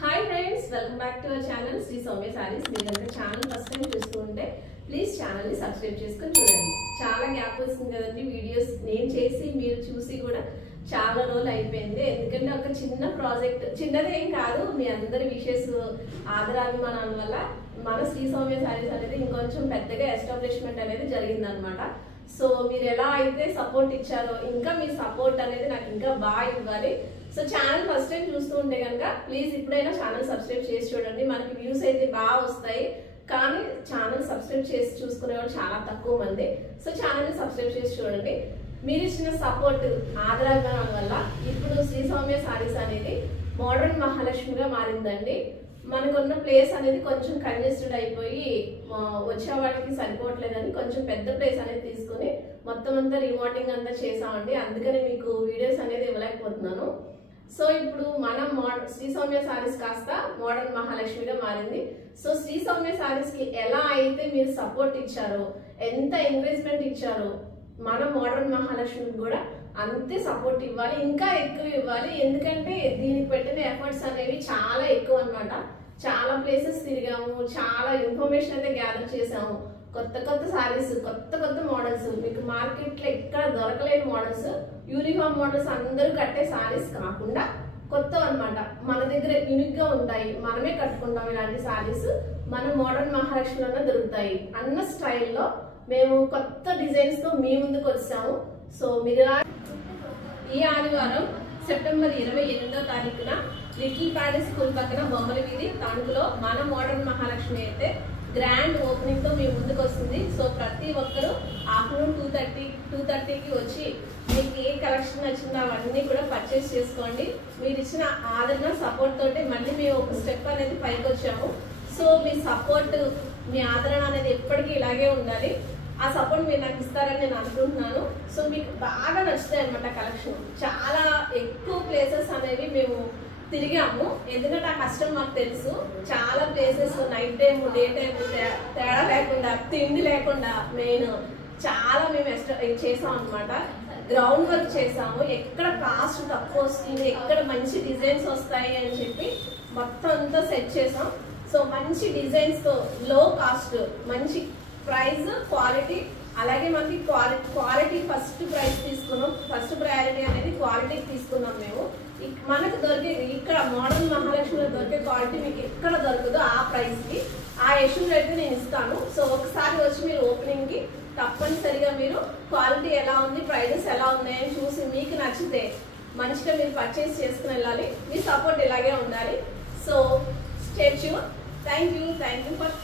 Hi friends, welcome back to our channel Sri Soumya Sarees. మీరు channel first time చూస్తూ ఉంటే please channel ని subscribe చేసుకొని చూడండి. చాలా గ్యాప్ వస్తుంది కదండి వీడియోస్ నేను చేసి మీరు చూసి కూడా చాలా రోజులు అయిపోయింది. ఎందుకంటే ఒక చిన్న ప్రాజెక్ట్, చిన్నది ఏం కాదు, మీ అందరి విషెస్ ఆదరాభిమానాల వల్ల మన శ్రీ సౌమ్య సారీస్ అనేది ఇంకొంచెం పెద్దగా ఎస్టాబ్లిష్మెంట్ అనేది జరిగిందనమాట. సో మీరు ఎలా అయితే సపోర్ట్ ఇచ్చారో ఇంకా మీ సపోర్ట్ అనేది నాకు ఇంకా బాగా ఇవ్వాలి. సో ఛానల్ ఫస్ట్ టైం చూస్తూ ఉంటే కనుక ప్లీజ్ ఇప్పుడైనా ఛానల్ సబ్స్క్రైబ్ చేసి చూడండి. మనకి వ్యూస్ అయితే బాగా వస్తాయి, కానీ ఛానల్ సబ్స్క్రైబ్ చేసి చూసుకునే వాళ్ళు చాలా తక్కువ మంది. సో ఛానల్ని సబ్స్క్రైబ్ చేసి చూడండి. మీరు ఇచ్చిన సపోర్ట్ ఆదరాభిమానాల వల్ల ఇప్పుడు శ్రీ సౌమ్య సారీస్ అనేది మోడర్న్ మహాలక్ష్మిగా మారిందండి. మనకున్న ప్లేస్ అనేది కొంచెం కంజెస్టెడ్ అయిపోయి వచ్చే వాళ్ళకి సరిపోవట్లేదని కొంచెం పెద్ద ప్లేస్ అనేది తీసుకుని మొత్తం అంతా రిమోటింగ్ అంతా చేసామండి. అందుకని మీకు వీడియోస్ అనేది ఇవ్వలేకపోతున్నాను. సో ఇప్పుడు మనం శ్రీ సౌమ్య సారీస్ కాస్త మోడర్న్ మహాలక్ష్మిగా మారింది. సో శ్రీ సౌమ్య సారీస్ కి ఎలా అయితే మీరు సపోర్ట్ ఇచ్చారో, ఎంత ఎంకరేజ్మెంట్ ఇచ్చారో, మన మోడర్న్ మహాలక్ష్మికి కూడా అంతే సపోర్ట్ ఇవ్వాలి, ఇంకా ఎక్కువ ఇవ్వాలి. ఎందుకంటే దీనికి పెట్టిన ఎఫర్ట్స్ అనేవి చాలా ఎక్కువ అన్నమాట. చాలా ప్లేసెస్ తిరిగాము, చాలా ఇన్ఫర్మేషన్ అయితే గ్యాదర్ చేసాము. కొత్త కొత్త సారీస్, కొత్త కొత్త మోడల్స్, మీకు మార్కెట్ లో ఎక్కడ దొరకలేని మోడల్స్, యూనిఫామ్ మోడల్స్ అందరూ కట్టే సారీస్ కాకుండా కొత్తవి అన్నమాట. మన దగ్గర యూనిక్ గా ఉంటాయి, మనమే కట్టుకుంటాం. ఇలాంటి సారీస్ మన మోడర్న్ మహాలక్ష్మిలోనే దొరుకుతాయి అన్న స్టైల్లో మేము కొత్త డిజైన్స్ తో మీ ముందుకు వచ్చాము. సో మీరు ఈ ఆదివారం సెప్టెంబర్ 28వ తారీఖున లిటిల్ ప్యాలెస్ స్కూల్ పక్కన బొమ్మల వీధి తణుకులో మన మోడర్న్ మహాలక్ష్మి అయితే గ్రాండ్ ఓపెనింగ్ తో మీ ముందుకు వస్తుంది. సో ప్రతి ఒక్కరూ ఆఫ్టర్నూన్ 2:30కి వచ్చి మీకు ఏ కలెక్షన్ నచ్చిందో అవన్నీ కూడా పర్చేస్ చేసుకోండి. మీరు ఇచ్చిన ఆదరణ సపోర్ట్ తోటి మళ్ళీ మేము ఒక స్టెప్ అనేది పైకి వచ్చాము. సో మీ సపోర్ట్, మీ ఆదరణ అనేది ఎప్పటికీ ఇలాగే ఉండాలి. ఆ సపోర్ట్ మీరు నాకు ఇస్తారని నేను అనుకుంటున్నాను. సో మీకు బాగా నచ్చుతాయి అనమాట కలెక్షన్. చాలా ఎక్కువ ప్లేసెస్ అనేవి మేము తిరిగాము, ఎందుకంటే ఆ కష్టం మాకు తెలుసు. చాలా places night time, day time తేడా లేకుండా, తిండి లేకుండా మెయిన్ చాలా మేము చేసాం అనమాట. గ్రౌండ్ వర్క్ చేసాము, ఎక్కడ కాస్ట్ తక్కువ వస్తుంది, ఎక్కడ మంచి డిజైన్స్ వస్తాయి అని చెప్పి మొత్తం అంతా సెట్ చేసాం. సో మంచి డిజైన్స్ తో లో కాస్ట్, మంచి ప్రైస్, క్వాలిటీ, అలాగే మనకి క్వాలిటీ ఫస్ట్ ప్రైస్ తీసుకున్నాం. ఫస్ట్ ప్రయారిటీ అనేది క్వాలిటీకి తీసుకున్నాం మేము. మనకు దొరికే ఇక్కడ మోడర్న్ మహాలక్ష్మిలో దొరికే క్వాలిటీ మీకు ఎక్కడ దొరకదో ఆ ప్రైస్ కి ఆ ఎష్యూర్ అయితే నేను ఇస్తాను. సో ఒకసారి వచ్చి మీరు ఓపెనింగ్ కి తప్పనిసరిగా మీరు క్వాలిటీ ఎలా ఉంది, ప్రైజెస్ ఎలా ఉన్నాయని చూసి మీకు నచ్చితే మంచిగా మీరు పర్చేస్ చేసుకుని వెళ్ళాలి. మీ సపోర్ట్ ఇలాగే ఉండాలి. So stay tune. Thank you for